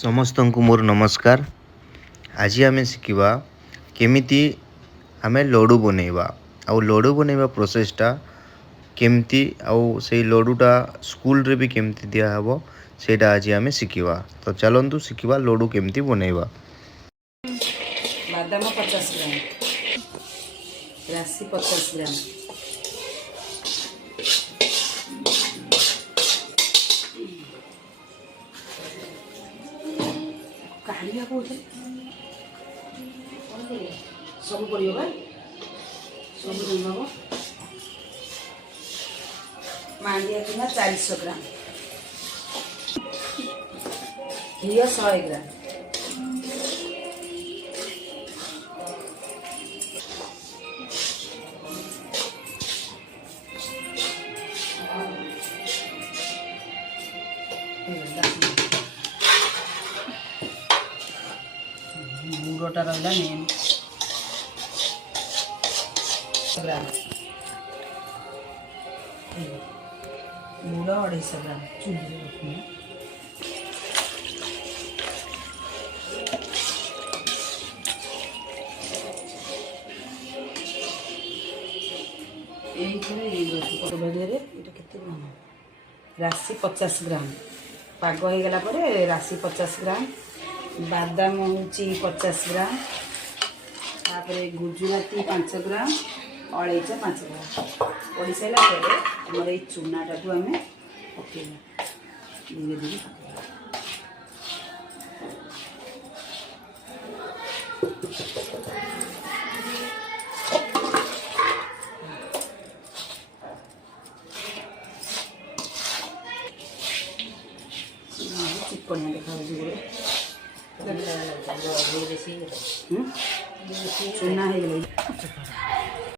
ସମସ୍ତଙ୍କୁ ମୋର ନମସ୍କାର। ଆଜି ଆମେ ଶିଖିବା କେମିତି ଆମେ ଲଡ଼ୁ ବନେଇବା ଆଉ ଲଡ଼ୁ ବନେଇବା ପ୍ରୋସେସଟା କେମିତି ଆଉ ସେଇ ଲଡ଼ୁଟା ସ୍କୁଲରେ ବି କେମିତି ଦିଆହେବ ସେଇଟା ଆଜି ଆମେ ଶିଖିବା। ତ ଚାଲନ୍ତୁ ଶିଖିବା ଲଡ଼ୁ କେମିତି ବନେଇବା। ବାଦାମ 50 ଗ୍ରାମ, ରାଶି 50 ଗ୍ରାମ, କାଢ଼ିବା କହୁଥିଲେ ସବୁ ପଡ଼ିବ ବା, ସବୁ ଦେଇହେବ। ମାଣ୍ଡିଆ ଚୁନା 400 ଗ୍ରାମ, ଘିଅ 100 ଗ୍ରାମ, ଗୁଡ଼ଟା ରହିଲା ମେନ୍ ଗ୍ରାମ, ଗୁଡ଼ 250 ଗ୍ରାମ, ଚୁଲିରେ ରଖୁନ। এইଥିରେ ଏଇଟା କେତେ ଗ୍ରାମ? ରାଶି 50 ଗ୍ରାମ ପାଗ ହେଇଗଲା ପରେ ରାଶି 50 ଗ୍ରାମ, ବାଦାମ ହେଉଛି 50 ଗ୍ରାମ, ତାପରେ ଗୁଜୁରାତି 5 ଗ୍ରାମ, ଅଳେଇଚ 5 ଗ୍ରାମ ପଡ଼ି ସାରିଲା ପରେ ଆମର ଏଇ ଚୁନାଟାକୁ ଆମେ ପକାଇବା, ଧୀରେ ଧୀରେ ପକାଇବା। ଚିକଣିଆ ଦେଖାଯାଉଛି ଗୁଡ଼, ଚୁନା ହେଇଗଲା।